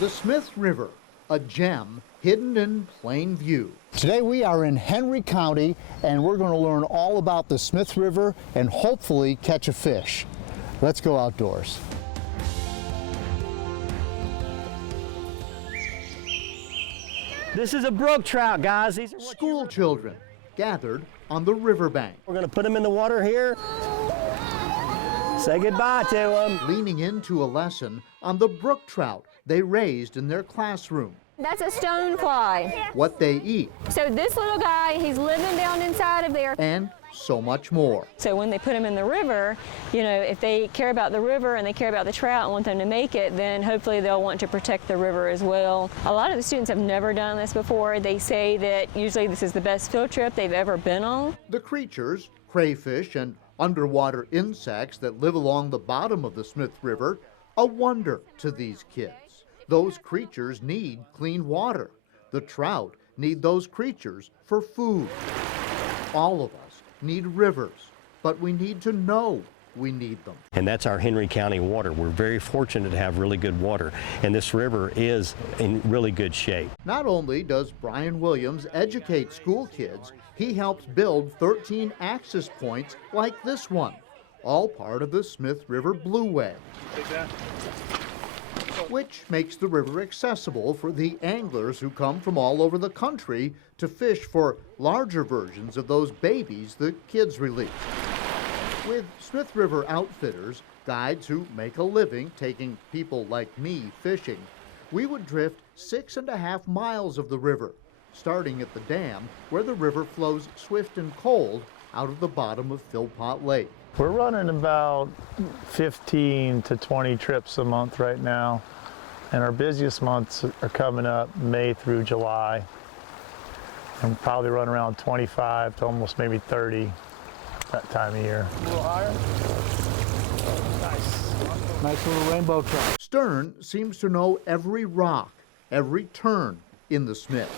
The Smith River, a gem hidden in plain view. Today we are in Henry County, and we're going to learn all about the Smith River and hopefully catch a fish. Let's go outdoors. This is a brook trout, guys. These are school children gathered on the riverbank. We're going to put them in the water here. Say goodbye to them. Leaning into a lesson on the brook trout they raised in their classroom. That's a stonefly. What they eat. So this little guy, he's living down inside of there. And so much more. So when they put him in the river, you know, if they care about the river and they care about the trout and want them to make it, then hopefully they'll want to protect the river as well. A lot of the students have never done this before. They say that usually this is the best field trip they've ever been on. The creatures, crayfish and underwater insects that live along the bottom of the Smith River, a wonder to these kids. Those creatures need clean water. The trout need those creatures for food. All of us need rivers, but we need to know we need them. And that's our Henry County water. We're very fortunate to have really good water, and this river is in really good shape. Not only does Brian Williams educate school kids, he helps build 13 access points like this one, all part of the Smith River Blueway, which makes the river accessible for the anglers who come from all over the country to fish for larger versions of those babies the kids release. With Smith River Outfitters, guides who make a living taking people like me fishing, we would drift 6.5 miles of the river, starting at the dam where the river flows swift and cold out of the bottom of Philpott Lake. We're running about 15 to 20 trips a month right now, and our busiest months are coming up May through July, and probably run around 25 to almost maybe 30 that time of year. A little higher. Nice. Nice little rainbow trout. Stern seems to know every rock, every turn in the Smith.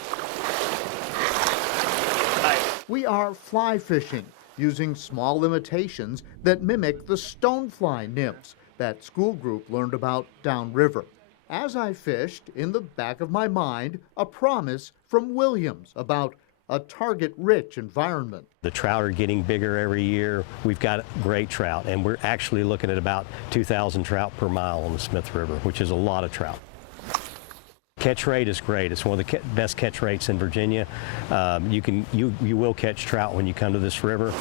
Nice. We are fly fishing, using small imitations that mimic the stonefly nymphs that school group learned about downriver. As I fished, in the back of my mind, a promise from Williams about a target-rich environment. The trout are getting bigger every year. We've got great trout, and we're actually looking at about 2,000 trout per mile on the Smith River, which is a lot of trout. Catch rate is great. It's one of the best catch rates in Virginia. You will catch trout when you come to this river.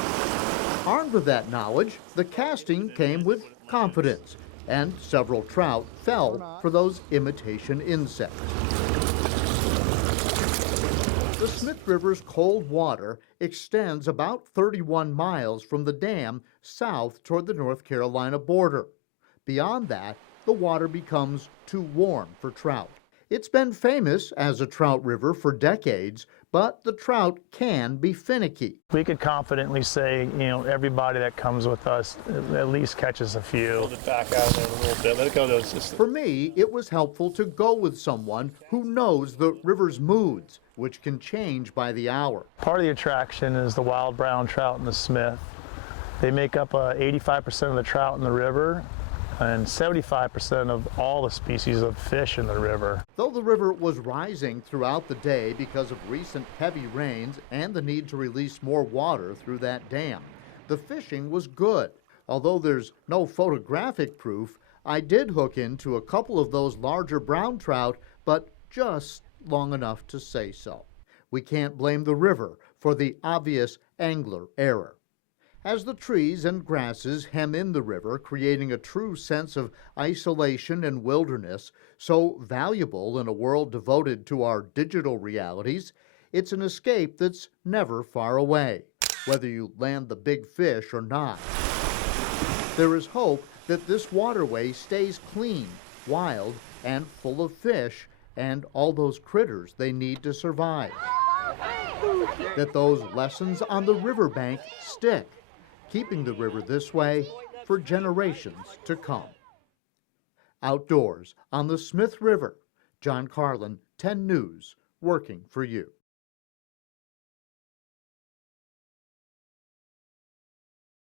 Armed with that knowledge, the casting came with confidence, and several trout fell for those imitation insects. The Smith River's cold water extends about 31 miles from the dam south toward the North Carolina border. Beyond that, the water becomes too warm for trout. It's been famous as a trout river for decades, but the trout can be finicky. We could confidently say, you know, everybody that comes with us at least catches a few. Hold it back out there a little bit. Let it go. For me, it was helpful to go with someone who knows the river's moods, which can change by the hour. Part of the attraction is the wild brown trout in the Smith. They make up 85% of the trout in the river and 75% of all the species of fish in the river. Though the river was rising throughout the day because of recent heavy rains and the need to release more water through that dam, the fishing was good. Although there's no photographic proof, I did hook into a couple of those larger brown trout, but just long enough to say so. We can't blame the river for the obvious angler error. As the trees and grasses hem in the river, creating a true sense of isolation and wilderness, so valuable in a world devoted to our digital realities, it's an escape that's never far away, whether you land the big fish or not. There is hope that this waterway stays clean, wild, and full of fish and all those critters they need to survive. That those lessons on the riverbank stick, keeping the river this way for generations to come. Outdoors on the Smith River, John Carlin, 10 News, working for you.